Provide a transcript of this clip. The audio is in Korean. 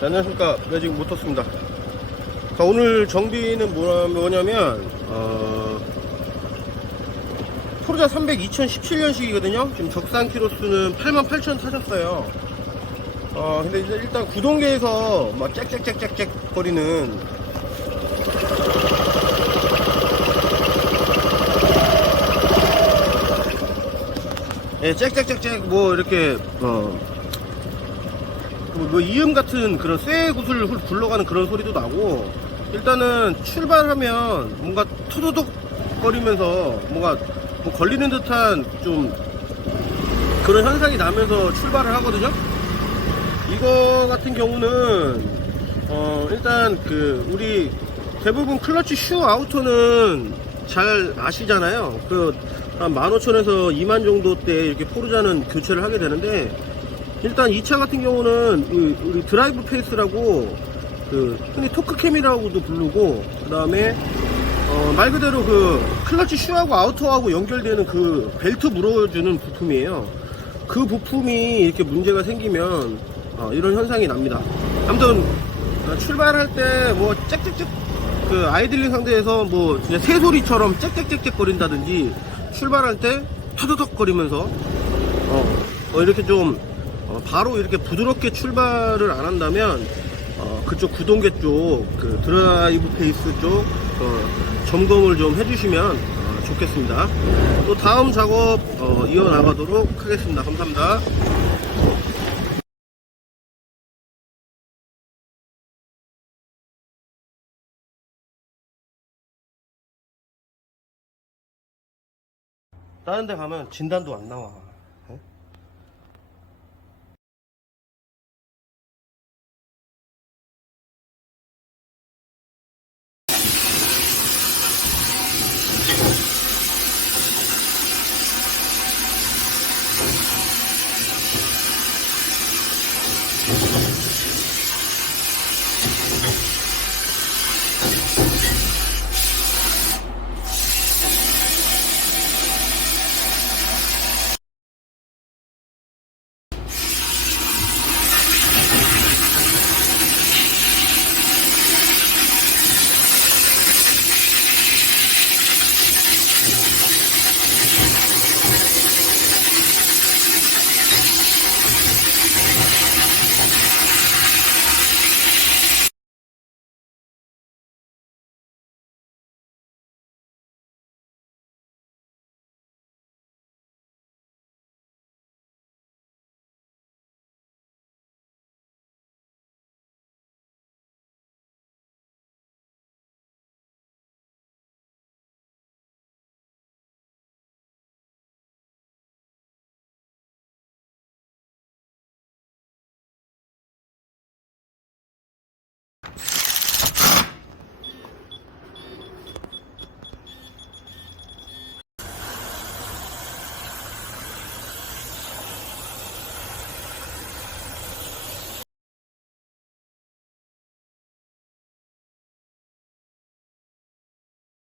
자, 안녕하십니까. 매직 모터스입니다. 자 오늘 정비는 뭐냐- 뭐냐면 어, 포르자 300 2017년식이거든요. 지금 적상 키로수는 88,000 타셨어요. 어 근데 이제 일단 구동계에서 막 짹짹짹짹짹 거리는 예, 짹짹짹짹 뭐 이렇게 어, 뭐, 뭐 이음 같은 그런 쇠 구슬 훌- 굴러가는 그런 소리도 나고 일단은 출발하면 뭔가 투두둑 거리면서 뭔가 뭐 걸리는 듯한 좀 그런 현상이 나면서 출발을 하거든요. 이거 같은 경우는 어 일단 그 우리 대부분 클러치 슈 아우터는 잘 아시잖아요. 그 한 15,000에서 2만 정도 때 이렇게 포르자는 교체를 하게 되는데 일단 이 차 같은 경우는 이- 우리 드라이브 페이스라고 그 흔히 토크캠이라고도 부르고 그 다음에 어, 말 그대로 그 클러치 슈하고 아우터하고 연결되는 그 벨트 물어주는 부품이에요. 그 부품이 이렇게 문제가 생기면 어, 이런 현상이 납니다. 아무튼 어, 출발할 때 뭐 짹짹짹 그 아이들링 상태에서 뭐 진짜 새소리처럼 짹짹짹짹 거린다든지 출발할 때 터덕 거리면서 어, 어, 이렇게 좀 어, 바로 이렇게 부드럽게 출발을 안 한다면 어, 그쪽 구동계 쪽 그 드라이브 페이스 쪽 어, 점검을 좀 해주시면 어, 좋겠습니다. 또 다음 작업 어, 이어나가도록 하겠습니다. 감사합니다. 다른 데 가면 진단도 안 나와. you